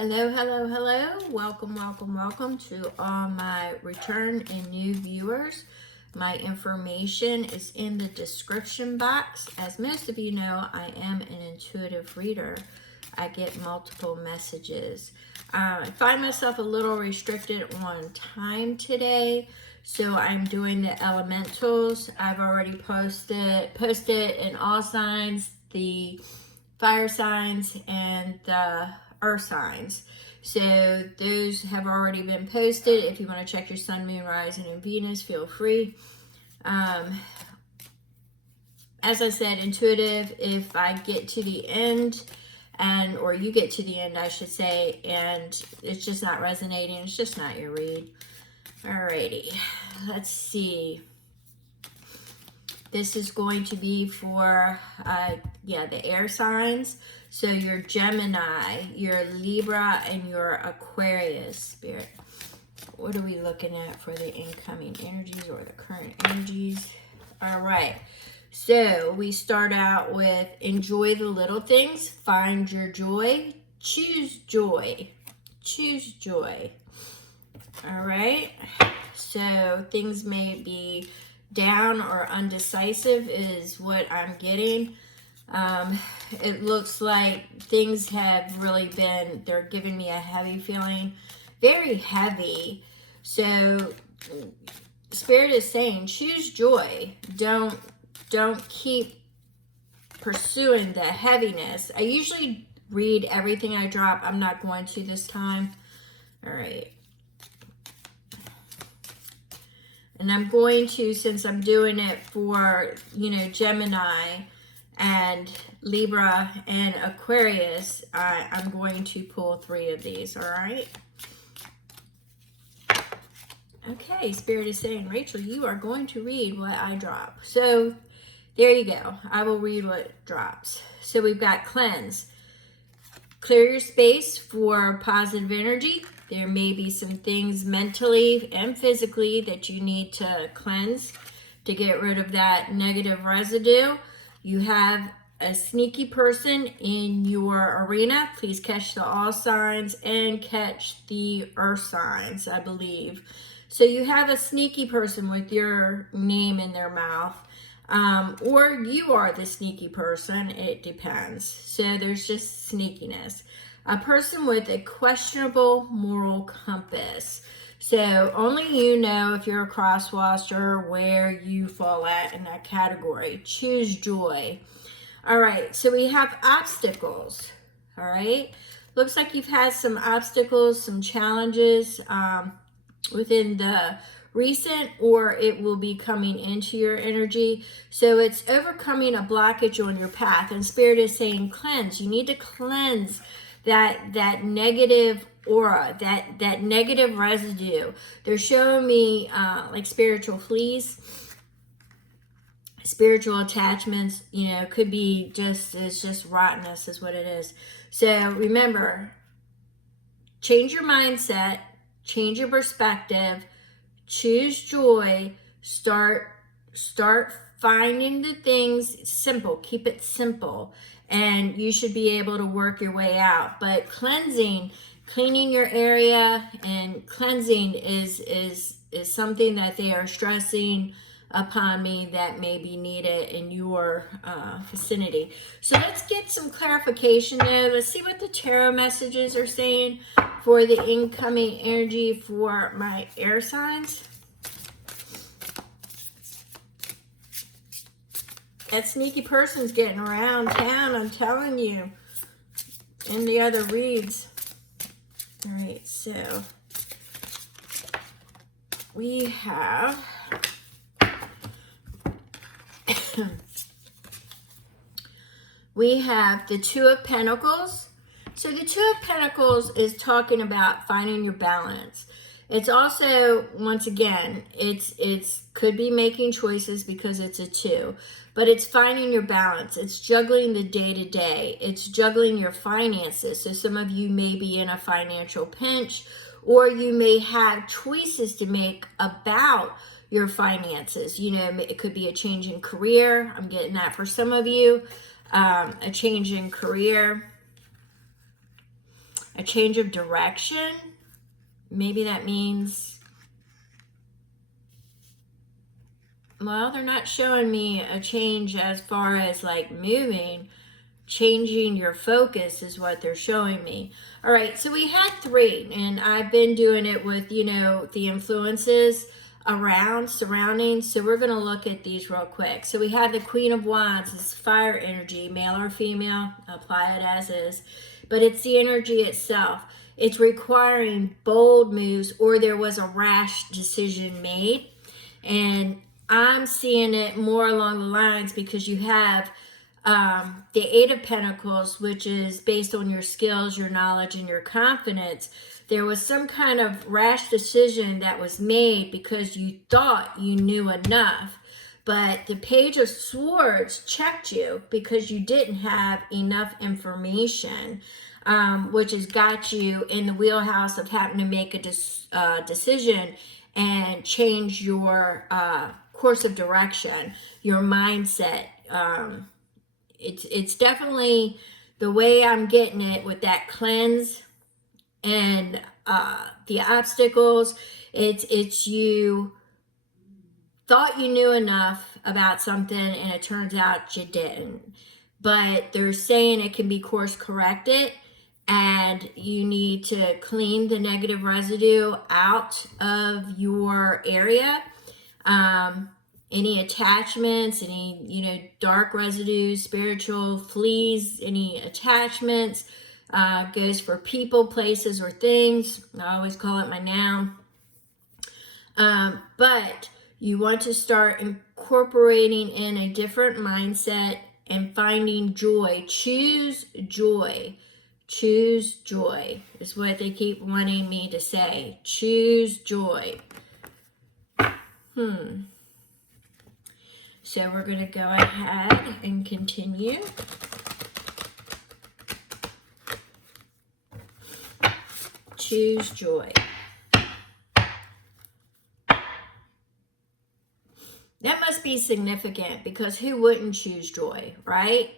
Hello, hello, hello. Welcome, welcome, welcome to all my return and new viewers. My information is in the description box. As most of you know, I am an intuitive reader. I get multiple messages. I find myself a little restricted on time today, so I'm doing the elementals. I've already posted in all signs, the fire signs and the earth signs. So those have already been posted. If you want to check your sun, moon, rising, and Venus, feel free. As I said, intuitive, if I get to the end, or you get to the end, I should say, and it's just not resonating, it's just not your read. Alrighty, let's see. This is going to be for, the air signs. So your Gemini, your Libra, and your Aquarius, Spirit. What are we looking at for the incoming energies or the current energies? All right. So we start out with enjoy the little things, find your joy, choose joy. Choose joy. All right. So things may be down or undecisive is what I'm getting. It looks like things have really been, they're giving me a heavy feeling, very heavy. So Spirit is saying, choose joy. Don't keep pursuing the heaviness. I usually read everything I drop. I'm not going to this time. All right. And I'm going to, since I'm doing it for, Gemini and Libra and Aquarius, I'm going to pull 3 of these, all right? Okay, Spirit is saying, Rachel, you are going to read what I drop. So there you go. I will read what drops. So we've got cleanse. Clear your space for positive energy. There may be some things mentally and physically that you need to cleanse to get rid of that negative residue. You have a sneaky person in your arena. Please catch the all signs and catch the earth signs, I believe. So you have a sneaky person with your name in their mouth. Or you are the sneaky person. It depends. So there's just sneakiness. A person with a questionable moral compass. So only you know, if you're a crosswatcher, where you fall at in that category. Choose joy. All right, so we have obstacles. All right, looks like you've had some obstacles, some challenges within the recent, or it will be coming into your energy. So it's overcoming a blockage on your path, and Spirit is saying cleanse. You need to cleanse that negative aura, that negative residue. They're showing me like spiritual fleas, spiritual attachments, could be it's just rottenness is what it is. So remember, change your mindset, change your perspective, choose joy, start finding the things simple, keep it simple, and you should be able to work your way out. But cleaning your area and cleansing is something that they are stressing upon me that may be needed in your vicinity. So let's get some clarification there. Let's see what the tarot messages are saying for the incoming energy for my air signs. That sneaky person's getting around town, I'm telling you, in the other reads. All right, so we have we have the Two of Pentacles. So the Two of Pentacles is talking about finding your balance. It's also, once again, it's could be making choices because it's a 2, but it's finding your balance. It's juggling the day-to-day. It's juggling your finances. So some of you may be in a financial pinch, or you may have choices to make about your finances. It could be a change in career. I'm getting that for some of you. A change in career. a change of direction. Maybe that means, well, they're not showing me a change as far as like moving. Changing your focus is what they're showing me. All right, so we had 3, and I've been doing it with, you know, the influences around, surrounding. So we're going to look at these real quick. So we have the Queen of Wands. It's fire energy, male or female. Apply it as is. But it's the energy itself. It's requiring bold moves, or there was a rash decision made. And I'm seeing it more along the lines because you have the 8 of Pentacles, which is based on your skills, your knowledge, and your confidence. There was some kind of rash decision that was made because you thought you knew enough. But the Page of Swords checked you because you didn't have enough information, which has got you in the wheelhouse of having to make a decision and change your course of direction, your mindset. It's definitely the way I'm getting it with that cleanse and the obstacles. It's you thought you knew enough about something and it turns out you didn't. But they're saying it can be course corrected, and you need to clean the negative residue out of your area. Any attachments, any, you know, dark residues, spiritual fleas, any attachments, goes for people, places, or things. I always call it my noun. But you want to start incorporating in a different mindset and finding joy. Choose joy. Choose joy is what they keep wanting me to say. Choose joy. So we're going to go ahead and continue. Choose joy. That must be significant, because who wouldn't choose joy, right?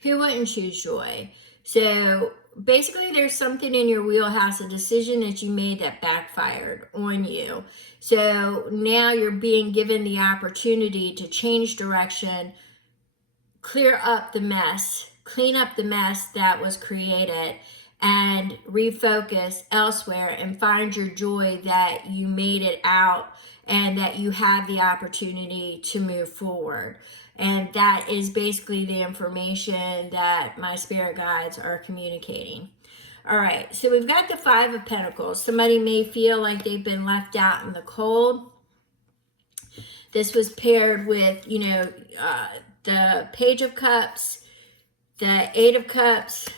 Who wouldn't choose joy? So basically there's something in your wheelhouse, a decision that you made that backfired on you. So now you're being given the opportunity to change direction, clear up the mess, clean up the mess that was created, and refocus elsewhere and find your joy that you made it out and that you have the opportunity to move forward. And that is basically the information that my spirit guides are communicating. All right, so we've got the 5 of Pentacles. Somebody may feel like they've been left out in the cold. This was paired with, you know, the Page of Cups, the 8 of Cups,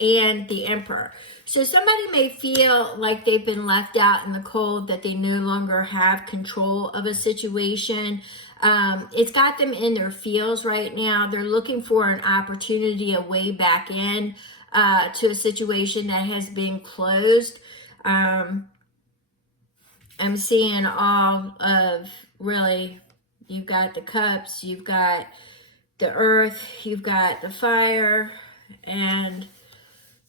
and the Emperor. So somebody may feel like they've been left out in the cold, that they no longer have control of a situation. It's got them in their feels right now. They're looking for an opportunity, a way back in to a situation that has been closed. I'm seeing all of, really, you've got the cups, you've got the earth, you've got the fire, and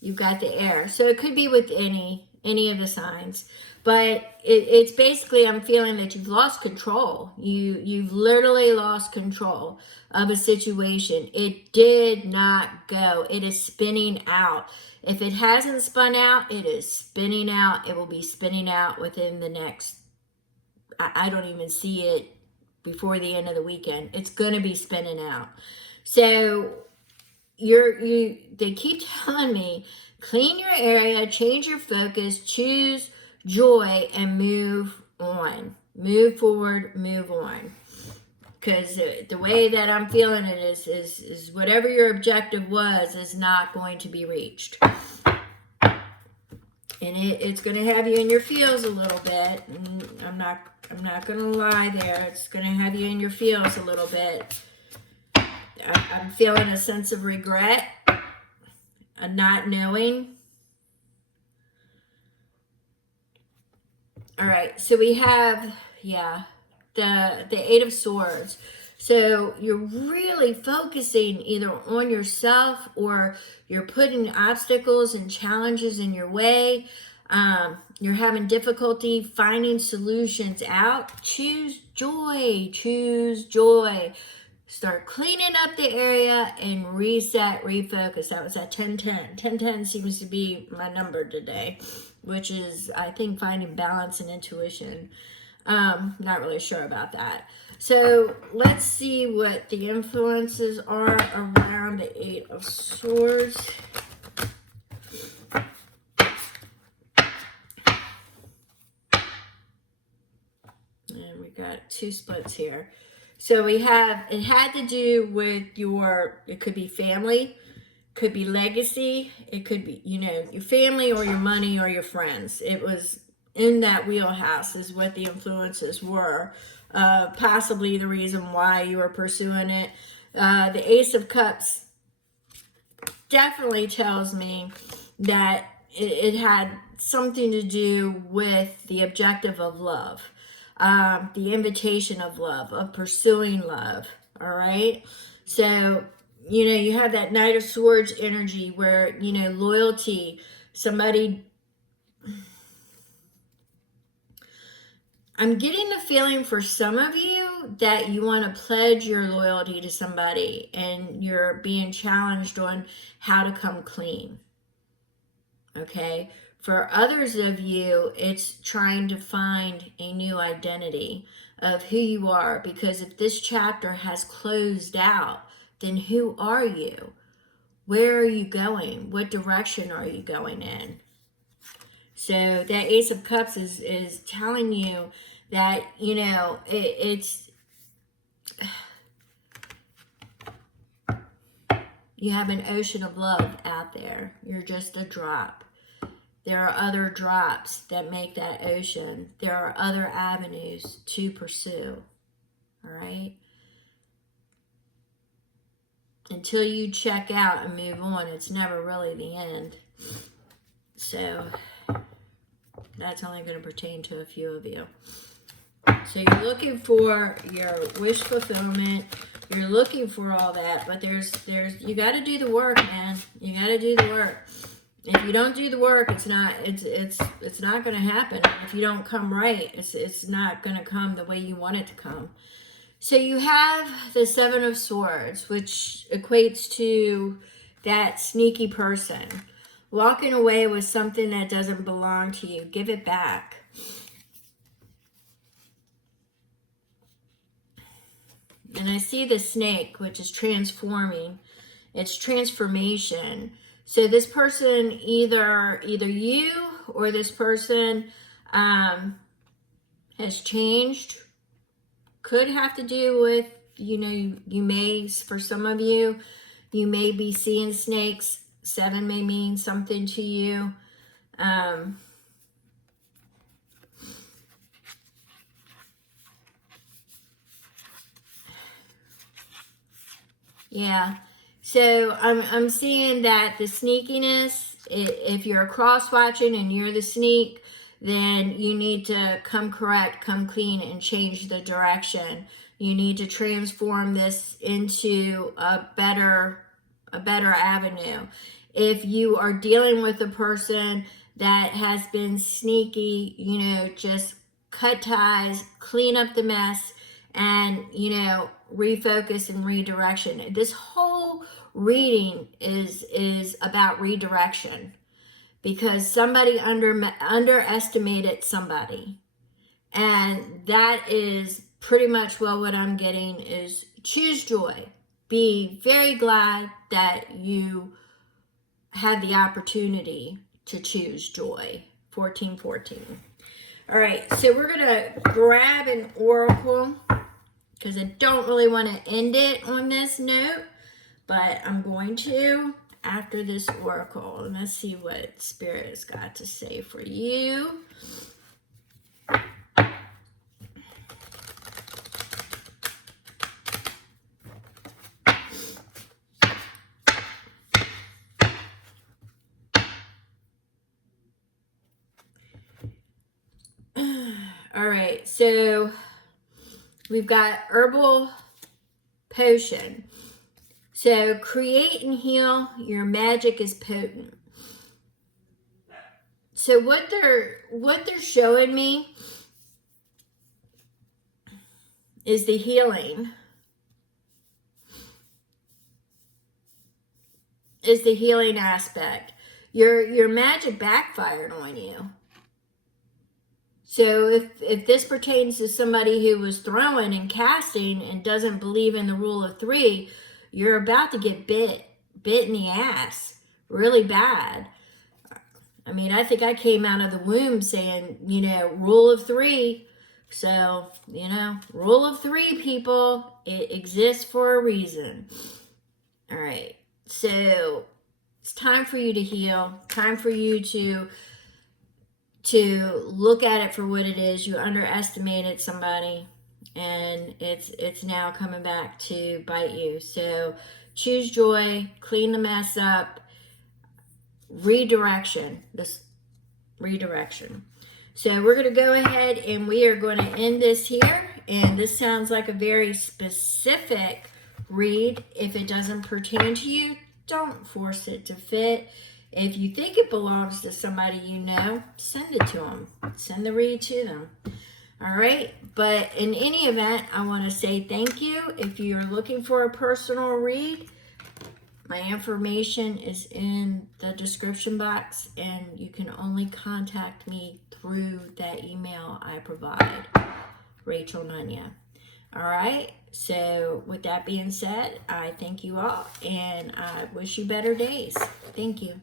you've got the air. So it could be with any of the signs. But it's basically, I'm feeling that you've lost control. You've literally lost control of a situation. It did not go. It is spinning out. If it hasn't spun out, it is spinning out. It will be spinning out within the next, I don't even see it before the end of the weekend. It's going to be spinning out. So they keep telling me, clean your area, change your focus, choose joy, and move on. Move forward, move on. Because the way that I'm feeling it is whatever your objective was is not going to be reached. And it's going to have you in your feels a little bit. I'm not going to lie there. It's going to have you in your feels a little bit. I'm feeling a sense of regret, a not knowing. All right, so we have, the 8 of Swords. So you're really focusing either on yourself, or you're putting obstacles and challenges in your way. You're having difficulty finding solutions out. Choose joy. Choose joy. Start cleaning up the area and reset, refocus. That was at 1010. 1010 seems to be my number today, which is, I think, finding balance and intuition. Not really sure about that. So let's see what the influences are around the Eight of Swords. And we got two splits here. So we have, it had to do with your, it could be family, could be legacy, it could be, you know, your family or your money or your friends. It was in that wheelhouse is what the influences were. Possibly the reason why you were pursuing it. The Ace of Cups definitely tells me that it had something to do with the objective of love, the invitation of love, of pursuing love. All right. So, you know, you have that Knight of Swords energy where, you know, loyalty, somebody. I'm getting the feeling for some of you that you want to pledge your loyalty to somebody and you're being challenged on how to come clean. Okay? For others of you, it's trying to find a new identity of who you are, because if this chapter has closed out, then who are you? Where are you going? What direction are you going in? So that Ace of Cups is telling you that, you know, it's you have an ocean of love out there. You're just a drop. There are other drops that make that ocean. There are other avenues to pursue. All right? Until you check out and move on, it's never really the end. So that's only going to pertain to a few of you. So you're looking for your wish fulfillment. You're looking for all that, but there's you got to do the work, man. You got to do the work. If you don't do the work, it's not going to happen. If you don't come right, it's not going to come the way you want it to come. So you have the Seven of Swords, which equates to that sneaky person walking away with something that doesn't belong to you. Give it back. And I see the snake, which is transforming. It's transformation. So this person, either you or this person has changed. Could have to do with, you know, you may, for some of you, you may be seeing snakes. 7 may mean something to you. Yeah. So I'm seeing that the sneakiness, if you're cross watching and you're the sneak, then you need to come correct, come clean, and change the direction. You need to transform this into a better avenue. If you are dealing with a person that has been sneaky, you know, just cut ties, clean up the mess, and, you know, refocus and redirection. This whole reading is about redirection, because somebody underestimated somebody, and that is pretty much what I'm getting is choose joy. Be very glad that you had the opportunity to choose joy. 1414. All right, so we're gonna grab an oracle, because I don't really want to end it on this note, but I'm going to after this oracle. Let's see what Spirit has got to say for you. All right, so we've got herbal potion. So create and heal. Your magic is potent. So what they're showing me is the healing. Is the healing aspect. Your magic backfired on you. So if this pertains to somebody who was throwing and casting and doesn't believe in the rule of 3, you're about to get bit in the ass really bad. I mean, I think I came out of the womb saying, you know, rule of 3. So, you know, rule of 3, people, it exists for a reason. All right. So it's time for you to heal. Time for you to look at it for what it is. You underestimated somebody, and it's now coming back to bite you. So choose joy, clean the mess up, redirection. So we're going to go ahead and we are going to end this here. And this sounds like a very specific read. If it doesn't pertain to you, don't force it to fit. If you think it belongs to somebody you know, send it to them. Send the read to them. All right. But in any event, I want to say thank you. If you're looking for a personal read, my information is in the description box, and you can only contact me through that email I provide, Rachel Nunya. All right. So with that being said, I thank you all, and I wish you better days. Thank you.